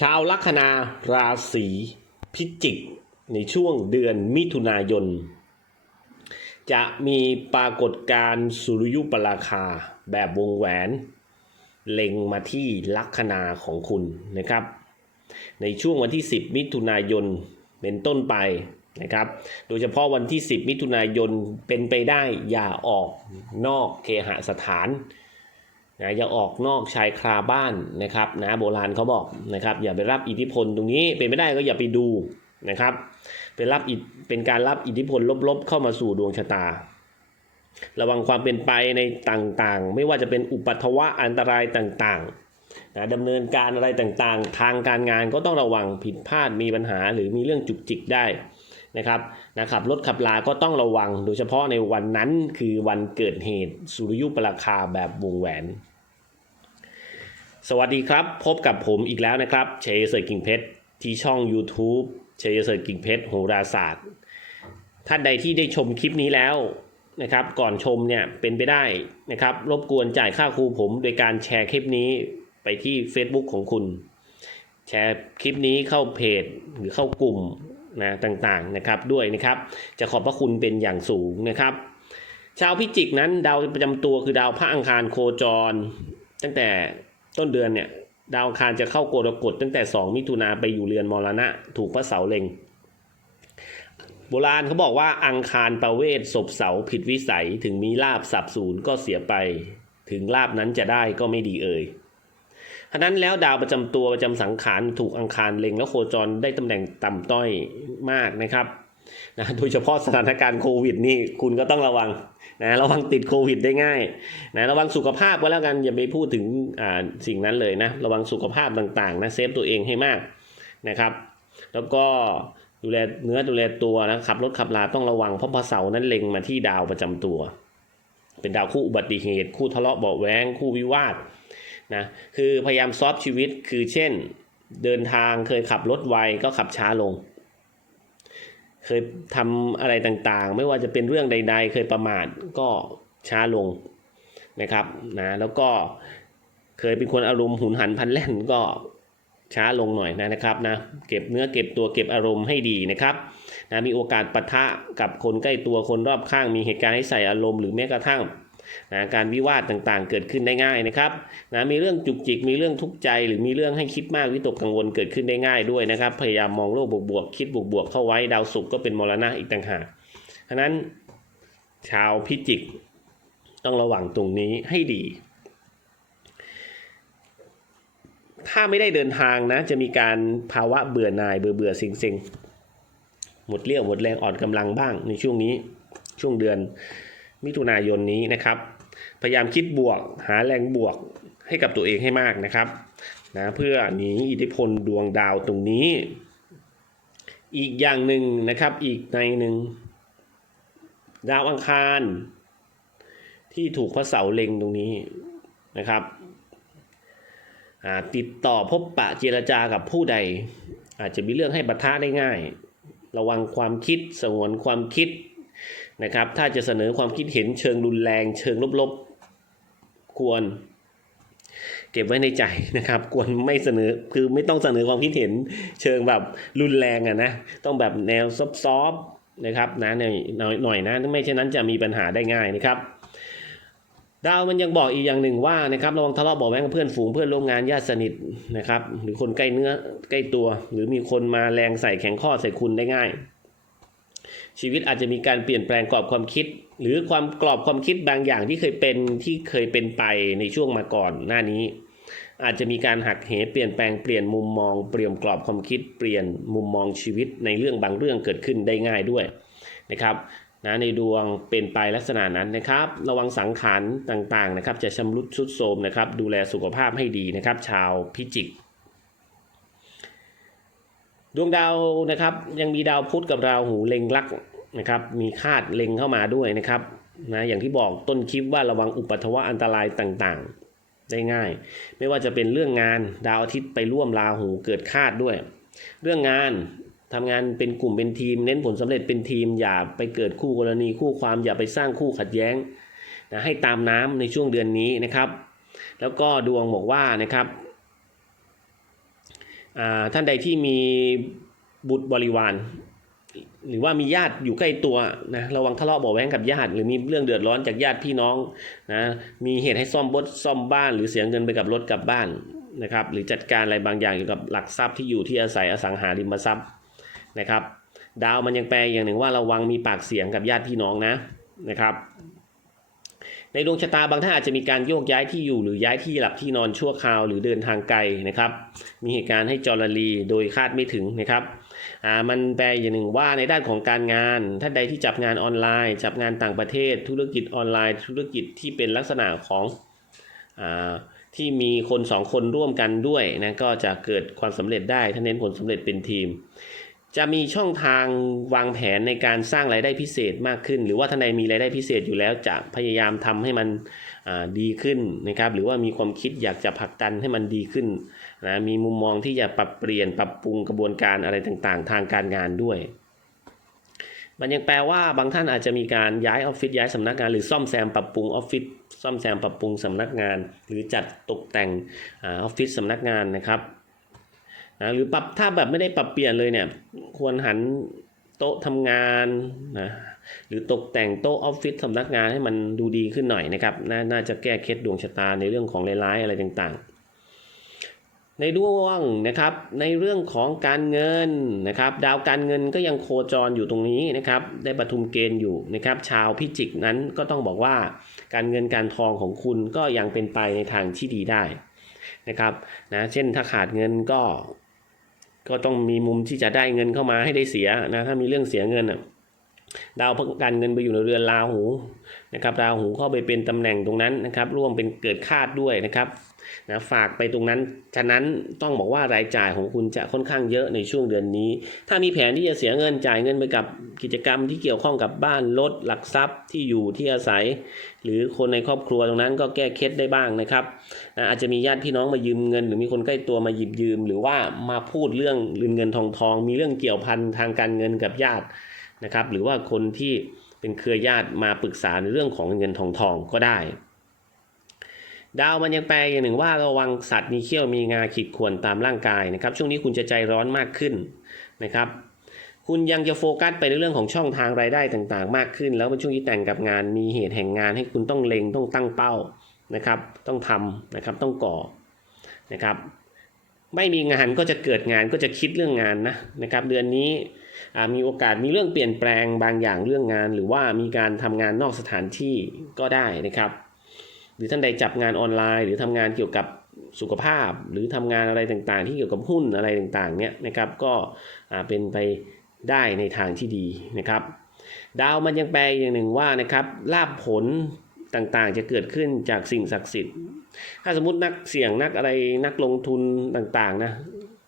ชาวลัคนาราศีพิจิก ในช่วงเดือนมิถุนายน จะมีปรากฏการณ์สุริยุปราคาแบบวงแหวน เล็งมาที่ลัคนาของคุณนะครับ ในช่วงวันที่ 10 มิถุนายนเป็นต้นไปนะครับ โดยเฉพาะวันที่ 10 มิถุนายนเป็นไปได้อย่าออกนอกเคหสถาน นะอย่าออกนอกชายคาบ้านนะครับนะโบราณเขาบอกนะครับอย่าไปรับอิทธิพลตรงนี้เป็นไม่ได้ก็อย่าไปดูนะครับเป็นรับอิเป็นการรับอิทธิพลลบๆ เข้ามาสู่ดวงชะตา ระวังความเป็นไปในต่างๆ ไม่ว่าจะเป็นอุปัทวะอันตรายต่างๆนะดำเนินการอะไรต่างๆ ทางการงานก็ต้องระวังผิดพลาดมีปัญหาหรือมีเรื่องจุกจิกได้ นะครับนะครับรถขับลาก็ต้องระวัง โดยเฉพาะในวันนั้นคือวันเกิดเหตุสุริยุปราคาแบบวงแหวน สวัสดีครับ พบกับผมอีกแล้วนะครับ เชยเสร์กิ่งเพชรที่ช่อง YouTube เชยเสร์กิ่งเพชรโหราศาสตร์ ท่านใดที่ได้ชมคลิปนี้แล้วนะครับก่อนชมเนี่ยเป็นไปได้นะครับรบกวนจ่ายค่าครูผมโดยการแชร์คลิปนี้ไปที่ Facebook ของคุณ แชร์คลิปนี้เข้าเพจหรือเข้ากลุ่ม นะต่างๆนะครับด้วยนะครับ จะขอบพระคุณเป็นอย่างสูงนะครับ ชาวพิจิกนั้นดาวประจำตัวคือดาวพระอังคารโคจร ตั้งแต่ต้นเดือนเนี่ยดาวอังคารจะเข้ากรกฎตั้งแต่ 2 มิถุนาไปอยู่เรือนมรณะ ถูกพระเสาเล็งโบราณเขาบอกว่าอังคารประเวศศพเสาผิดวิสัยถึงมีลาบสับสูญก็เสียไป ถึงลาบนั้นจะได้ก็ไม่ดีเอ่ย ฉะนั้นแล้วดาวประจำตัวประจำสังขารถูกอังคารเล็งแล้วโคจรได้ตำแหน่งต่ำต้อยมากนะครับนะโดยเฉพาะสถานการณ์โควิดนี่คุณก็ต้องระวังนะระวังติดโควิดได้ง่ายนะระวังสุขภาพก็แล้วกันอย่าไปพูดถึงอ่าสิ่งนั้นเลยนะระวังสุขภาพต่างๆนะเซฟตัวเองให้มากนะครับ แล้วก็ดูแลเนื้อดูแลตัวนะขับรถขับลาต้องระวังเพราะพระเสาร์นั้นเล็งมาที่ดาวประจำตัว เป็นดาวคู่อุบัติเหตุ คู่ทะเลาะเบาแวงคู่วิวาท นะคือพยายามซอฟชีวิตคือเช่น เดินทางเคยขับรถไวก็ขับช้าลง เคยทำอะไรต่างๆ ไม่ว่าจะเป็นเรื่องใด ๆ เคยประมาทก็ช้าลงนะครับนะแล้วก็เคยเป็นคนอารมณ์หุนหันพลันแล่นก็ช้าลงหน่อยนะนะครับนะเก็บเนื้อเก็บตัวเก็บอารมณ์ให้ดีนะครับนะมีโอกาสปะทะกับคนใกล้ตัวคนรอบข้างมีเหตุการณ์ให้ใส่อารมณ์หรือแม้กระทั่ง นะการวิวาทต่างๆ เกิดขึ้นได้ง่ายนะครับนะมีเรื่องจุกจิกมีเรื่องทุกข์ใจ หรือมีเรื่องให้คิดมากวิตกกังวลเกิดขึ้นได้ง่ายด้วยนะครับ พยายามมองโลกบวกๆคิดบวกๆเข้าไว้ดาวศุกร์ก็เป็นมรณะอีกต่างหากฉะนั้นชาวพิจิกต้องระวังตรงนี้ให้ดี ถ้าไม่ได้เดินทางนะ จะมีการภาวะเบื่อหน่ายเบื่อเบื่อเซ็งหมดเรี่ยวหมดแรงอ่อนกำลังบ้างในช่วงนี้ช่วงเดือน มิถุนายนนี้นะครับ พยายามคิดบวกหาแรงบวกให้กับตัวเองให้มากนะครับนะเพื่อหนีอิทธิพลดวงดาวตรงนี้ อีกอย่างหนึ่งนะครับอีกในหนึ่งดาวอังคาร ที่ถูกพระเสาเล็งตรงนี้นะครับอ่าติดต่อพบปะเจรจากับผู้ใด อาจจะมีเรื่องให้ปะทะได้ง่าย ระวังความคิดสงวนความคิด นะครับ ถ้าจะเสนอความคิดเห็นเชิงรุนแรง เชิงลบๆ ควร เก็บไว้ในใจนะครับ ควรไม่เสนอคือไม่ต้องเสนอความคิดเห็น เชิงแบบรุนแรงอะนะต้องแบบแนวซอฟๆนะครับนะหน่อยหน่อยนะไม่เช่นนั้นจะมีปัญหาได้ง่ายนะครับดาวมันยังบอกอีกอย่างหนึ่งว่านะครับระวังทะเลาะเบาะแว้งกับเพื่อนฝูงเพื่อนร่วมงานญาติสนิทนะครับ หรือคนใกล้เนื้อใกล้ตัว หรือมีคนมาแรงใส่แข็งข้อใส่คุณได้ง่าย ชีวิตอาจจะมีการเปลี่ยนแปลงกรอบความคิด หรือความกรอบความคิดบางอย่างที่เคยเป็นที่เคยเป็นไปในช่วงมาก่อนหน้านี้ อาจจะมีการหักเหเปลี่ยนแปลงเปลี่ยนมุมมอง เปลี่ยนกรอบความคิด เปลี่ยนมุมมองชีวิตในเรื่องบางเรื่องเกิดขึ้นได้ง่ายด้วยนะครับนะในดวงเป็นไปลักษณะนั้นนะครับ ระวังสังขารต่างๆนะครับ จะชำรุดทรุดโทรมนะครับ ดูแลสุขภาพให้ดีนะครับ ชาวพิจิก ดวงดาวนะครับยังมีดาวพุธกับราหูเล็งลักนะครับมีคาดเล็งเข้ามาด้วยนะครับนะอย่างที่บอกต้นคลิปว่าระวังอุปัทวะอันตรายต่างๆ ได้ง่าย ไม่ว่าจะเป็นเรื่องงานดาวอาทิตย์ไปร่วมราหูเกิดคาดด้วย เรื่องงานทำงานเป็นกลุ่มเป็นทีม เน้นผลสำเร็จเป็นทีม อย่าไปเกิดคู่กรณีคู่ความอย่าไปสร้างคู่ขัดแย้งนะให้ตามน้ำในช่วงเดือนนี้นะครับ แล้วก็ดวงบอกว่านะครับ ท่านใดที่มีบุตรบริวาร หรือว่ามีญาติอยู่ใกล้ตัวนะระวังทะเลาะเบาะแว้งกับญาติ หรือมีเรื่องเดือดร้อนจากญาติพี่น้องนะมีเหตุให้ซ่อมบดซ่อมบ้าน หรือเสียเงินไปกับรถกลับบ้านนะครับหรือจัดการอะไรบางอย่างเกี่ยวกับหลักทรัพย์ที่อยู่ที่อาศัยอสังหาริมทรัพย์นะครับ ดาวมันยังแปลอย่างหนึ่งว่าระวังมีปากเสียงกับญาติพี่น้องนะนะครับ ในดวงชะตาบางท่านอาจจะมีการโยกย้ายที่อยู่หรือย้ายที่หลับที่นอนชั่วคราวหรือเดินทางไกลนะครับ มีเหตุการณ์ให้จรลีโดยคาดไม่ถึงนะครับอ่ามันแปลอย่างหนึ่งว่าในด้านของการงานท่านใดที่จับงานออนไลน์ จับงานต่างประเทศ ธุรกิจออนไลน์ ธุรกิจที่เป็นลักษณะของอาที่มีคนสองคนร่วมกันด้วยนะก็จะเกิดความสำเร็จได้ถ้าเน้นผลสำเร็จเป็นทีม จะมีช่องทางวางแผนในการสร้างรายได้พิเศษมากขึ้น หรือว่าท่านใดมีรายได้พิเศษอยู่แล้วจะพยายามทำให้มันดีขึ้นนะครับ หรือว่ามีความคิดอยากจะผลักดันให้มันดีขึ้นนะมีมุมมองที่จะปรับเปลี่ยนปรับปรุงกระบวนการอะไรต่างๆ ทางการงานด้วย มันยังแปลว่าบางท่านอาจจะมีการย้ายออฟฟิศย้ายสำนักงานหรือซ่อมแซมปรับปรุงออฟฟิศซ่อมแซมปรับปรุงสำนักงาน หรือจัดตกแต่งออฟฟิศสำนักงานนะครับ นะหรือปรับถ้าแบบไม่ได้ปรับเปลี่ยนเลยเนี่ย ควรหันโต๊ะทำงานนะหรือตกแต่งโต๊ะออฟฟิศสำนักงานให้มันดูดีขึ้นหน่อยนะครับนน่าจะแก้เคล็ดดวงชะตาในเรื่องของร้ายๆอะไรต่างๆ ในดวงนะครับในเรื่องของการเงินนะครับ ดาวการเงินก็ยังโคจรอยู่ตรงนี้นะครับ ได้ปทุมเกณฑ์อยู่นะครับ ชาวพิจิกนั้นก็ต้องบอกว่าการเงินการทองของคุณก็ยังเป็นไปในทางที่ดีได้นะครับนะเช่นถ้าขาดเงินก็ ก็ต้องมีมุมที่จะได้เงินเข้ามาให้ได้เสียนะถ้ามีเรื่องเสียเงินอะดาวพักการเงินไปอยู่ในเรือนราหูนะครับราหูเข้าไปเป็นตำแหน่งตรงนั้นนะครับ ร่วมเป็นเกิดคาดด้วยนะครับ นะฝากไปตรงนั้น ฉะนั้นต้องบอกว่ารายจ่ายของคุณจะค่อนข้างเยอะในช่วงเดือนนี้ ถ้ามีแผนที่จะเสียเงินจ่ายเงินไปกับกิจกรรมที่เกี่ยวข้องกับบ้านรถหลักทรัพย์ที่อยู่ที่อาศัย หรือคนในครอบครัวตรงนั้นก็แก้เคล็ดได้บ้างนะครับนะอาจจะมีญาติพี่น้องมายืมเงิน หรือมีคนใกล้ตัวมาหยิบยืม หรือว่ามาพูดเรื่องเงินเงินทองทองมีเรื่องเกี่ยวพันทางการเงินกับญาตินะครับ หรือว่าคนที่เป็นเครือญาติมาปรึกษาในเรื่องของเงินทองทองก็ได้ ดาวมันยังแปลอย่างหนึ่งว่าระวังสัตว์มีเขี้ยวมีงาขีดข่วนตามร่างกายนะครับ ช่วงนี้คุณจะใจร้อนมากขึ้นนะครับ คุณยังจะโฟกัสไปในเรื่องของช่องทางรายได้ต่างๆ มากขึ้น แล้วเป็นช่วงที่แต่งกับงานมีเหตุแห่งงานให้คุณต้องเล็งต้องตั้งเป้านะครับ ต้องทำนะครับต้องก่อนะครับไม่มีงานก็จะเกิดงานก็จะคิดเรื่องงานนะนะครับ เดือนนี้มีโอกาสมีเรื่องเปลี่ยนแปลงบางอย่างเรื่องงาน หรือว่ามีการทำงานนอกสถานที่ก็ได้นะครับ หรือท่านใดจับงานออนไลน์ หรือทำงานเกี่ยวกับสุขภาพ หรือทำงานอะไรต่างๆ ที่เกี่ยวกับหุ้นอะไรต่างๆเนี่ยนะครับก็อ่าเป็นไปได้ในทางที่ดีนะครับ ดาวมันยังแปลอย่างหนึ่งว่านะครับลาบผลต่างๆ จะเกิดขึ้นจากสิ่งศักดิ์สิทธิ์ ถ้าสมมตินักเสี่ยงนักอะไรนักลงทุนต่างๆนะ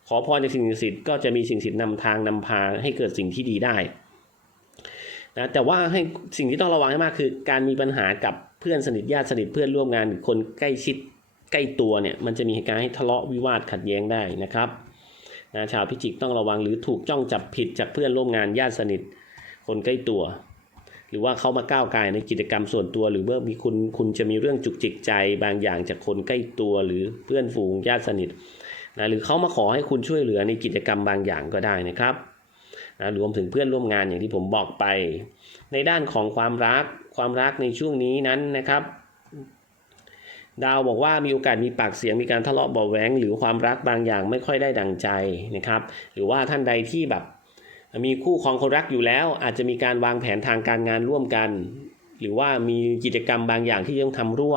ขอพรจากสิ่งศักดิ์สิทธิ์ก็จะมีสิ่งศักดิ์สิทธิ์นำทางนำพาให้เกิดสิ่งที่ดีได้ นะแต่ว่าให้สิ่งที่ต้องระวังให้มากคือ การมีปัญหากับเพื่อนสนิทญาติสนิทเพื่อนร่วมงานหรือคนใกล้ชิดใกล้ตัวเนี่ยมันจะมีเหตุการณ์ให้ทะเลาะวิวาทขัดแย้งได้นะครับนะชาวพิจิกต้องระวังหรือถูกจ้องจับผิดจากเพื่อนร่วมงานญาติสนิทคนใกล้ตัว หรือว่าเขามาก้าวไกลในกิจกรรมส่วนตัว หรือว่ามีคุณคุณจะมีเรื่องจุกจิกใจบางอย่างจากคนใกล้ตัว หรือเพื่อนฝูงญาติสนิทนะหรือเขามาขอให้คุณช่วยเหลือในกิจกรรมบางอย่างก็ได้นะครับ นะรวมถึงเพื่อนร่วมงานอย่างที่ผมบอกไป ในด้านของความรักความรักในช่วงนี้นั้นนะครับ ดาวบอกว่ามีโอกาสมีปากเสียงมีการทะเลาะเบาะแว้งหรือความรักบางอย่างไม่ค่อยได้ดังใจนะครับ หรือว่าท่านใดที่แบบมีคู่ครองคนรักอยู่แล้ว อาจจะมีการวางแผนทางการงานร่วมกัน หรือว่ามีกิจกรรมบางอย่างที่ต้องทำร่วม